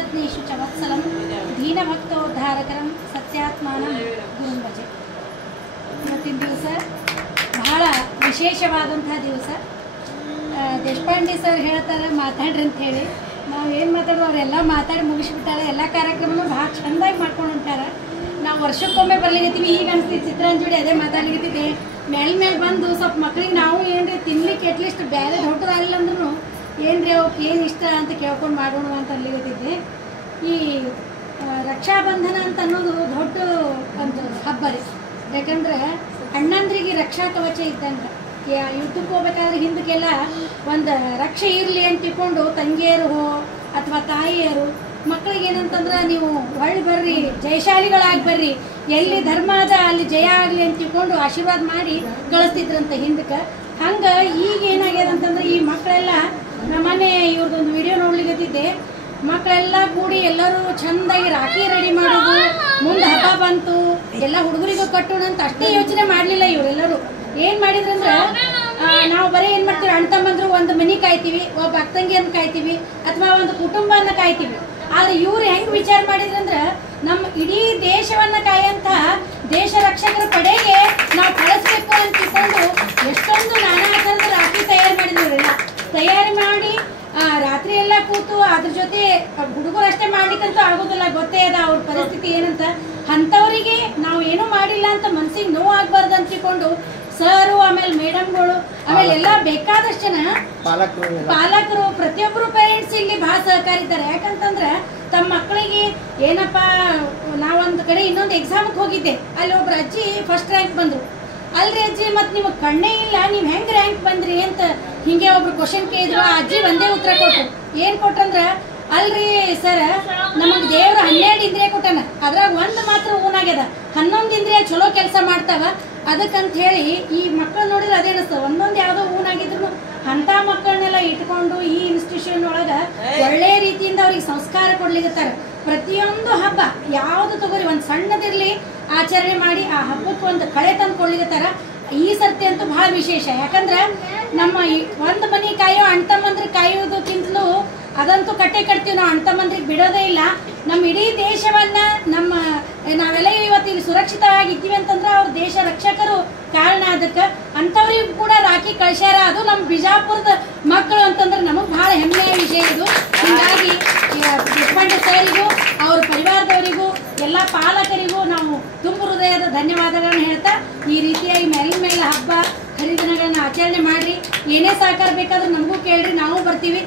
ಸರ್ವಜ್ಞೇಶು ಚ ವತ್ಸಲಂ ದೀನಭಕ್ತೋದ್ಧಾರಕರಂ ಸತ್ಯಾತ್ಮಾನಂ ಗುರುಂ ಭಜೆ. ಇವತ್ತಿನ ದಿವಸ ಬಹಳ ವಿಶೇಷವಾದಂತಹ ದಿವಸ. ದೇಶಪಾಂಡೆ ಸರ್ ಹೇಳ್ತಾರೆ ಮಾತಾಡ್ರಿ ಅಂತ ಹೇಳಿ, ನಾವು ಏನು ಮಾತಾಡೋ ಅವರೆಲ್ಲ ಮಾತಾಡಿ ಮುಗಿಸ್ಬಿಟ್ಟಾರೆ. ಎಲ್ಲ ಕಾರ್ಯಕ್ರಮನೂ ಭಾಳ ಚೆಂದಾಗಿ ಮಾಡ್ಕೊಂಡು ಹೊಂಟಾರ. ನಾವು ವರ್ಷಕ್ಕೊಮ್ಮೆ ಬರ್ಲಿಕತ್ತೀವಿ. ಈಗ ಅನಿಸ್ತೀವಿ ಚಿತ್ರಾಂಜಲಿ ಅದೇ ಮಾತಾಡ್ಲಿಕತ್ತಿದ್ದೆ. ಮೇಲೆ ಬಂದು ಸ್ವಲ್ಪ ಮಕ್ಳಿಗೆ ನಾವು ಏನ್ರಿ ತಿನ್ಲಿಕ್ಕೆ ಅಟ್ಲೀಸ್ಟ್ ಬೇರೆ ದೊಡ್ಡದಾಗಲಿಲ್ಲ ಅಂದ್ರೂ ಏನ್ರಿ ಅವಕ್ಕೆ ಏನು ಇಷ್ಟ ಅಂತ ಕೇಳ್ಕೊಂಡು ಮಾಡೋಣ ಅಂತ ಅನ್ಲಿಕತ್ತಿದ್ದೆ. ಈ ರಕ್ಷಾಬಂಧನ ಅಂತ ಅನ್ನೋದು ದೊಡ್ಡ ಒಂದು ಹಬ್ಬ ರೀ. ಯಾಕಂದ್ರೆ ಅಣ್ಣಂದ್ರಿಗೆ ರಕ್ಷಾ ಕವಚ ಇದ್ದಂಗೆ. ಯುದ್ಧಕ್ಕೆ ಹೋಗ್ಬೇಕಾದ್ರೆ ಹಿಂದಕ್ಕೆಲ್ಲ ಒಂದು ರಕ್ಷೆ ಇರಲಿ ಅಂತ ತಿಳ್ಕೊಂಡು ತಂಗಿಯರು ಅಥವಾ ತಾಯಿಯರು ಮಕ್ಕಳಿಗೆ ಏನಂತಂದ್ರೆ ನೀವು ಒಳ್ಳೆ ಬರ್ರಿ, ಜಯಶಾಲಿಗಳಾಗಿ ಬರ್ರಿ, ಎಲ್ಲಿ ಧರ್ಮ ಅದ ಅಲ್ಲಿ ಜಯ ಆಗಲಿ ಅಂತ ತಿಳ್ಕೊಂಡು ಆಶೀರ್ವಾದ ಮಾಡಿ ಕಳಿಸ್ತಿದ್ರಂತ ಹಿಂದಕ್ಕೆ. ಹಂಗೆ ಈಗ ಏನಾಗ್ಯದ ಅಂತಂದ್ರೆ ಈ ಮಕ್ಕಳೆಲ್ಲ ನಮ್ಮನೆ ಇವ್ರದ್ದೊಂದು ವಿಡಿಯೋ ನೋಡ್ಲಿಕ್ಕತ್ತಿದ್ದೆ. ಮಕ್ಕಳೆಲ್ಲ ಕೂಡಿ ಎಲ್ಲರೂ ಚೆಂದಾಗಿ ರಾಖಿ ರೆಡಿ ಮಾಡೋದು, ಮುಂದೆ ಹಬ್ಬ ಬಂತು ಎಲ್ಲ ಹುಡುಗರಿಗೂ ಕಟ್ಟೋಣ ಅಂತ ಅಷ್ಟೇ ಯೋಚನೆ ಮಾಡಲಿಲ್ಲ. ಇವರೆಲ್ಲರೂ ಏನು ಮಾಡಿದ್ರಂದ್ರೆ, ನಾವು ಬರೀ ಏನು ಮಾಡ್ತೀವಿ, ಅಣ್ಣ ತಮ್ಮಂದ್ರು ಒಂದು ಮನೆ ಕಾಯ್ತೀವಿ, ಒಬ್ಬ ಅಕ್ಕಂಗಿಯನ್ನು ಕಾಯ್ತೀವಿ ಅಥವಾ ಒಂದು ಕುಟುಂಬನ ಕಾಯ್ತೀವಿ. ಆದ್ರೆ ಇವ್ರು ಹೆಂಗೆ ವಿಚಾರ ಮಾಡಿದ್ರಂದ್ರೆ, ನಮ್ಮ ಇಡೀ ದೇಶವನ್ನ ಕಾಯಂತ ದೇಶ ರಕ್ಷಕರ ಪಡೆಗೆ ನಾವು ಕಳಿಸ್ಬೇಕು ಅಂತ ತಿಳ್ಕೊಂಡು ಎಷ್ಟೊಂದು ನಾನಾ ಥರದ ರಾಖಿ ತಯಾರು ಮಾಡಿದ್ರಲ್ಲ. ತಯಾರಿ ಮಾಡಿ ರಾತ್ರಿ ಎಲ್ಲ ಕೂತು ಅದ್ರ ಜೊತೆ ಹುಡುಗರು ಅಷ್ಟೇ ಮಾಡ್ಲಿಕ್ಕಂತೂ ಆಗೋದಿಲ್ಲ, ಗೊತ್ತೇ ಅದ ಅವ್ರ ಪರಿಸ್ಥಿತಿ ಏನಂತ. ಅಂಥವರಿಗೆ ನಾವು ಏನೂ ಮಾಡಿಲ್ಲ ಅಂತ ಮನ್ಸಿಗೆ ನೋವು ಆಗ್ಬಾರ್ದು ಅಂತ ತಿಳ್ಕೊಂಡು ಸರು, ಆಮೇಲೆ ಮೇಡಮ್ಗಳು, ಆಮೇಲೆ ಎಲ್ಲ ಬೇಕಾದಷ್ಟು ಜನ ಪಾಲಕರು, ಪ್ರತಿಯೊಬ್ಬರು ಪೇರೆಂಟ್ಸ್ ಇಲ್ಲಿ ಬಹಳ ಸಹಕಾರಿದ್ದಾರೆ. ಯಾಕಂತಂದ್ರೆ ತಮ್ಮ ಮಕ್ಕಳಿಗೆ ಏನಪ್ಪ, ನಾವೊಂದು ಕಡೆ ಇನ್ನೊಂದು ಎಕ್ಸಾಮ್ಗೆ ಹೋಗಿದ್ದೆ, ಅಲ್ಲಿ ಒಬ್ರು ಅಜ್ಜಿ ಫಸ್ಟ್ ರ್ಯಾಂಕ್ ಬಂದ್ರು. ಅಲ್ರಿ ಅಜ್ಜಿ, ಮತ್ತೆ ನಿಮಗೆ ಕಣ್ಣೇ ಇಲ್ಲ, ನೀವು ಹೆಂಗೆ ರ್ಯಾಂಕ್ ಬಂದ್ರಿ ಅಂತ ಹಿಂಗೆ ಒಬ್ರು ಕ್ವಶನ್ ಕೇಳಿದ್ರು. ಆ ಅಜ್ಜಿ ಒಂದೇ ಉತ್ತರ ಕೊಟ್ರು. ಏನು ಕೊಟ್ರಂದ್ರೆ, ಅಲ್ರಿ ಸರ್, ನಮಗೆ ದೇವ್ರು 12 ಇಂದ್ರಿಯ ಕೊಟ್ಟಾನ, ಅದ್ರಾಗ ಒಂದು ಮಾತ್ರ ಊನಾಗ್ಯದ, 11 ಇಂದ್ರಿಯ ಚಲೋ ಕೆಲಸ ಮಾಡ್ತಾವ. ಅದಕ್ಕಂತ ಹೇಳಿ ಈ ಮಕ್ಕಳು ನೋಡಿದ್ರೆ ಅದೇ ಅನಿಸ್ತದೆ, ಒಂದೊಂದು ಯಾವುದೋ ಊನಾಗಿದ್ರು ಅಂತ ಮಕ್ಕಳನ್ನೆಲ್ಲ ಇಟ್ಕೊಂಡು ಈ ಇನ್ಸ್ಟಿಟ್ಯೂಷನ್ ಒಳಗೆ ಒಳ್ಳೆ ರೀತಿಯಿಂದ ಅವ್ರಿಗೆ ಸಂಸ್ಕಾರ ಕೊಡ್ಲಿಕತ್ತಾರೆ. ಪ್ರತಿಯೊಂದು ಹಬ್ಬ ಯಾವುದು ತಗೋರಿ, ಒಂದು ಸಣ್ಣದಿರ್ಲಿ ಆಚರಣೆ ಮಾಡಿ ಆ ಹಬ್ಬಕ್ಕೆ ಒಂದು ಕಳೆ ತಂದು ಕೊಡ್ಲಿಕತ್ತಾರ. ಈ ಸರ್ತಿ ಅಂತೂ ಬಹಳ ವಿಶೇಷ. ಯಾಕಂದ್ರೆ ನಮ್ಮ ಒಂದು ಮನೆ ಕಾಯೋ ಅಣ್ಣ ತಮ್ಮಂದ್ರಿಗೆ ಕಾಯೋದಕ್ಕಿಂತಲೂ ಅದಂತೂ ಕಟ್ಟೆ ಕಟ್ತೀವಿ ನಾವು, ಅಣ್ಣ ತಮ್ಮಂದ್ರಿಗೆ ಬಿಡೋದೇ ಇಲ್ಲ. ನಮ್ಮ ಇಡೀ ದೇಶವನ್ನ ನಾವೆಲ್ಲ ಇವತ್ತು ಇಲ್ಲಿ ಸುರಕ್ಷಿತವಾಗಿದ್ದೀವಿ ಅಂತಂದ್ರೆ ಅವ್ರ ದೇಶ ರಕ್ಷಕರು ಕಾರಣ. ಅದಕ್ಕೆ ಅಂಥವ್ರಿಗೂ ಕೂಡ ರಾಖಿ ಕಳ್ಸ್ಯಾರ. ಅದು ನಮ್ಮ ಬಿಜಾಪುರದ ಮಕ್ಕಳು ಅಂತಂದ್ರೆ ನಮಗೆ ಬಹಳ ಹೆಮ್ಮೆಯ ವಿಷಯ ಇದು. ಹೀಗಾಗಿ ದೇಶಪಾಂಡೆ ಸರಿಗೂ ಅವ್ರ ಪರಿವಾರದವರಿಗೂ ಎಲ್ಲ ಪಾಲಕರಿಗೂ ನಾವು ತುಂಬ ಹೃದಯದ ಧನ್ಯವಾದಗಳನ್ನ ಹೇಳ್ತಾ, ಈ ರೀತಿಯಾಗಿ ಮೇಲೆ ಹಬ್ಬ ಹರಿದಿನಗಳನ್ನ ಆಚರಣೆ ಮಾಡ್ರಿ. ಏನೇ ಸಹಕಾರ ಬೇಕಾದ್ರೂ ನಮಗೂ ಕೇಳ್ರಿ, ನಾವು ಬರ್ತೀವಿ.